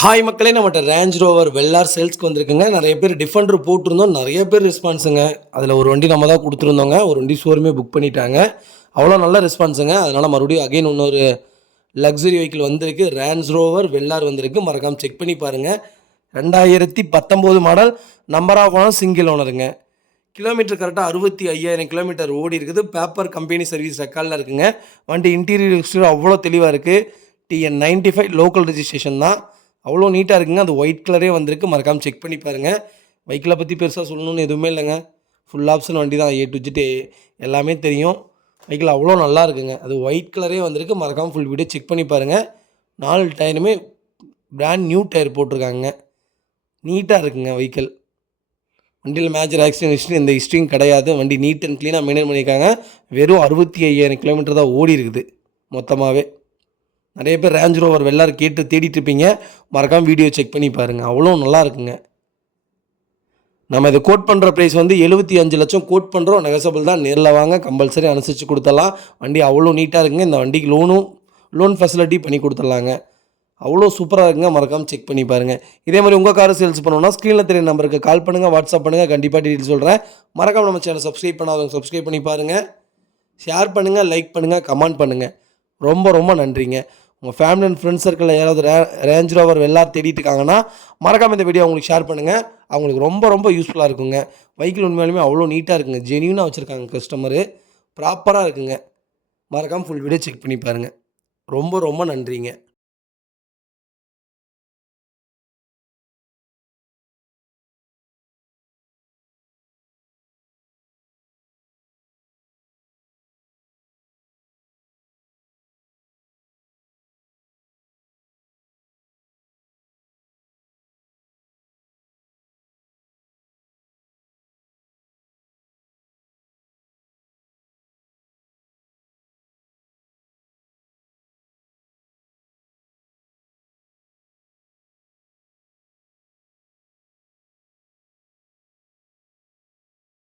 Hi மக்களே! நம்மட்ட range Rover வெல்லார் சேல்ஸ்க்கு வந்திருக்குங்க. நெறைய பேர் டிஃபெண்டர் போட்டிருந்தோம். நெறைய பேர் ரெஸ்பான்ஸுங்க. அதில ஒரு வண்டி நம்ம தான் குடுத்துருந்தோங்க. ஒரு வண்டி ஷோரூமே புக் பண்ணிட்டாங்க. அவ்வளோ நல்ல ரெஸ்பான்ஸுங்க. அதனால மறுபடியும் அகைன் இன்னொரு லக்ஸரி வெஹிக்கிள் வந்திருக்கு. ரேஞ்ச் ரோவர் வெல்லார் வந்திருக்கு. மறக்காம செக் பண்ணி பாருங்க. 2019 model. Number of owner single ஓனருங்க. கிலோமீட்டர் கரெக்ட்டா 65,000 கிலோமீட்டர் ஓடி இருக்குது. பேப்பர் கம்பெனி சர்வீஸ் ரெக்கார்ட்ல இருக்குங்க. வண்டி இன்டீரியர் எக்ஸ்டீரியர் அவ்வளோ தெளிவா இருக்கு. TN 95 லோக்கல் ரெஜிஸ்ட்ரேஷன் தான். அவ்வளோ நீட்டாக இருக்குங்க. அது ஒயிட் கலரே வந்திருக்கு. மறக்காம செக் பண்ணி பாருங்கள். பைக்கில பற்றி பெருசாக சொல்லணும்னு எதுவுமே இல்லைங்க. ஃபுல் ஆப்ஷன் வண்டி தான். A to Z எல்லாமே தெரியும். பைக்கில் அவ்வளோ நல்லா இருக்குங்க. அது ஒயிட் கலரே வந்திருக்கு. மறக்காமல் ஃபுல் வீடியோ செக் பண்ணி பாருங்கள். 4 டயருமே பிராண்ட் நியூ டயர் போட்டிருக்காங்க. நீட்டாக இருக்குங்க வெஹிக்கிள். வண்டியில் மேஜர் ஆக்சிடென்ட் ஹிஸ்ட்ரி எந்த ஹிஸ்ட்ரியும் கிடையாது. வண்டி நீட் அண்ட் க்ளீனாக மெயின்டைன் பண்ணியிருக்காங்க. வெறும் 65,000 கிலோமீட்டர் தான் ஓடி இருக்குது மொத்தமாகவே. நிறைய பேர் ரேஞ்ச் ரோவர் வெல்லார் கேட்டு தேடிட்டு இருப்பீங்க. மறக்காமல் வீடியோ செக் பண்ணி பாருங்கள். அவ்வளோ நல்லா இருக்குங்க. நம்ம இதை கோட் பண்ணுற ப்ரைஸ் வந்து 75 லட்சம் கோட் பண்ணுறோம். நெகசபிள் தான். நேரில் வாங்க, கம்பல்சரி அனுசரித்து கொடுத்துடலாம். வண்டி அவ்வளோ நீட்டாக இருக்குங்க. இந்த வண்டிக்கு லோன் ஃபெசிலிட்டி பண்ணி கொடுத்துடலாங்க. அவ்வளோ சூப்பராக இருக்குங்க. மறக்காமல் செக் பண்ணி பாருங்கள். இதே மாதிரி உங்கள் காரை சேல்ஸ் பண்ணணும்னா ஸ்க்ரீனில் தெரிய நம்பருக்கு கால் பண்ணுங்கள், வாட்ஸ்அப் பண்ணுங்கள். கண்டிப்பாக டீட்டெயில் சொல்கிறேன். மறக்காமல் நம்ம சேனல் சப்ஸ்கிரைப் பண்ணாதவங்க சப்ஸ்கிரைப் பண்ணி பாருங்கள். ஷேர் பண்ணுங்கள், லைக் பண்ணுங்கள், கமெண்ட் பண்ணுங்கள். ரொம்ப ரொம்ப நன்றிங்க. உங்கள் ஃபேமிலி அண்ட் ஃப்ரெண்ட்ஸ் சர்க்கிளில் யாராவது ரேஞ்ச் ரோவர் வெல்லார் தேடிட்டு இருக்காங்கன்னா மறக்காமல் இந்த வீடியோ அவங்களுக்கு ஷேர் பண்ணுங்கள். அவங்களுக்கு ரொம்ப ரொம்ப யூஸ்ஃபுல்லாக இருக்குங்க. வெஹிக்கிள் உண்மையாலுமே அவ்வளோ நீட்டாக இருக்குங்க. ஜென்யூனாக வச்சுருக்காங்க கஸ்டமரு. ப்ராப்பராக இருக்குங்க. மறக்காமல் ஃபுல் வீடியோ செக் பண்ணி பாருங்கள். ரொம்ப ரொம்ப நன்றிங்க.